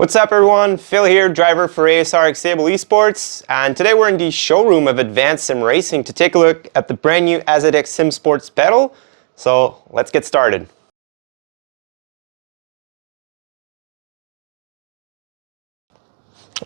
What's up everyone, Phil here, driver for Asetek Able Esports, and today we're in the showroom of Advanced Sim Racing to take a look at the brand new Asetek SimSports pedal. So let's get started.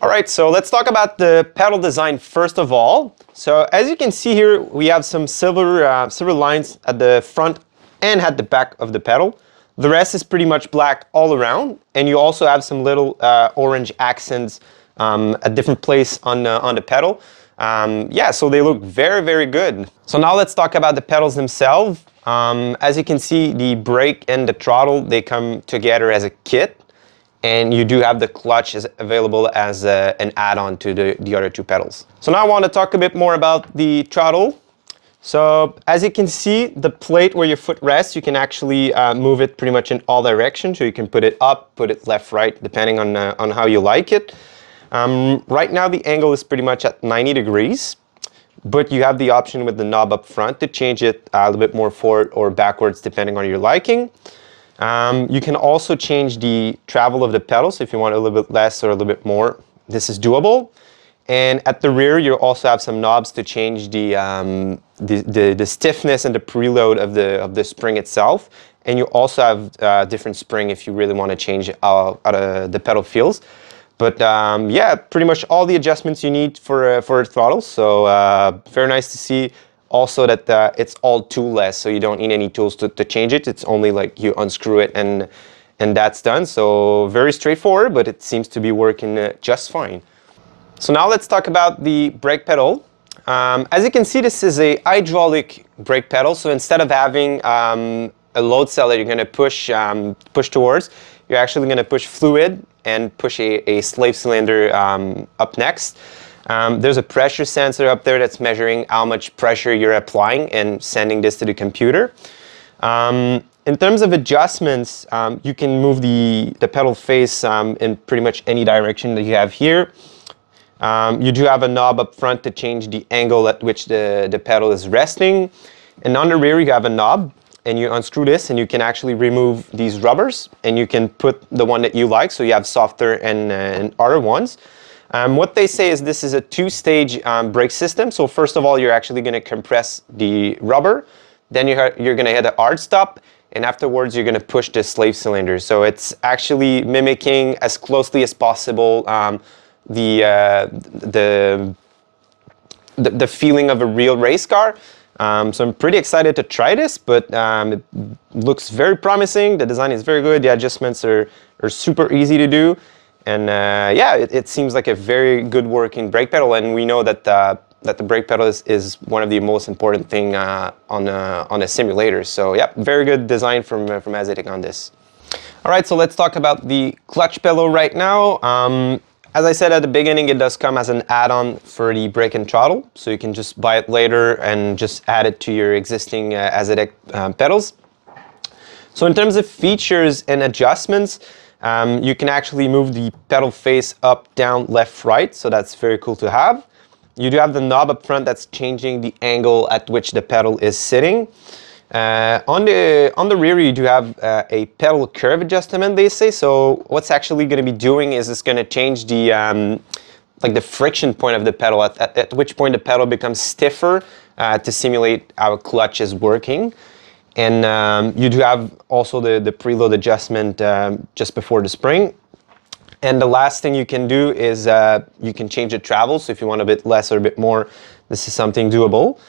Alright, so let's talk about the pedal design first of all. So as you can see here, we have some silver lines at the front and at the back of the pedal. The rest is pretty much black all around, and you also have some little orange accents at different places on the pedal. Yeah, so they look very, very good. So now let's talk about the pedals themselves. As you can see, the brake and the throttle, they come together as a kit, and you do have the clutch available as an add-on to the other two pedals. So now I want to talk a bit more about the throttle. So as you can see, the plate where your foot rests, you can actually move it pretty much in all directions. So you can put it up, put it left, right, depending on how you like it. Right now the angle is pretty much at 90 degrees, but you have the option with the knob up front to change it a little bit more forward or backwards depending on your liking. You can also change the travel of the pedal, so if you want a little bit less or a little bit more, this is doable. And at the rear, you also have some knobs to change the stiffness and the preload of the spring itself. And you also have different spring if you really want to change how the pedal feels. But yeah, pretty much all the adjustments you need for a throttle. So very nice to see also that it's all toolless, so you don't need any tools to change it. It's only like you unscrew it and that's done. So very straightforward, but it seems to be working just fine. So now let's talk about the brake pedal. As you can see, this is a hydraulic brake pedal. So instead of having a load cell that you're going to push towards, you're actually going to push fluid and push a slave cylinder up next. There's a pressure sensor up there that's measuring how much pressure you're applying and sending this to the computer. In terms of adjustments, you can move the pedal face in pretty much any direction that you have here. You do have a knob up front to change the angle at which the pedal is resting. And on the rear you have a knob, and you unscrew this and you can actually remove these rubbers and you can put the one that you like, so you have softer and harder ones. What they say is this is a two-stage brake system. So first of all, you're actually going to compress the rubber, then you're going to hit a hard stop, and afterwards you're going to push the slave cylinder. So it's actually mimicking as closely as possible the feeling of a real race car. So I'm pretty excited to try this, but it looks very promising. The design is very good. The adjustments are super easy to do, and yeah, it seems like a very good working brake pedal. And we know that the brake pedal is one of the most important thing on a simulator. So yeah, very good design from Asetek on this. All right, so let's talk about the clutch pedal right now. As I said at the beginning, it does come as an add-on for the brake and throttle, so you can just buy it later and just add it to your existing Asetek pedals. So in terms of features and adjustments, you can actually move the pedal face up, down, left, right, so that's very cool to have. You do have the knob up front that's changing the angle at which the pedal is sitting. On the rear, you do have a pedal curve adjustment, they say. So what's actually going to be doing is it's going to change the like the friction point of the pedal, at which point the pedal becomes stiffer to simulate how a clutch is working. And you do have also the preload adjustment just before the spring. And the last thing you can do is you can change the travel. So if you want a bit less or a bit more, this is something doable.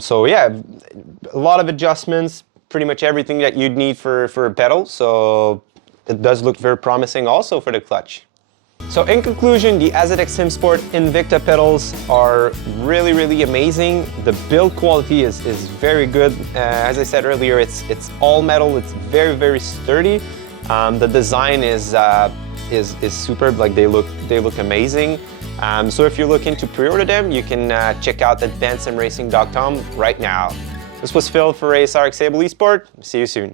So yeah, a lot of adjustments, pretty much everything that you'd need for a pedal. So it does look very promising also for the clutch. So in conclusion, the Asetek SimSports Invicta pedals are really, really amazing. The build quality is very good. As I said earlier, it's all metal. It's very, very sturdy. The design is superb. Like they look amazing. So if you're looking to pre-order them, you can check out advancedsimracing.com right now. This was Phil for Asetek Able Esports. See you soon.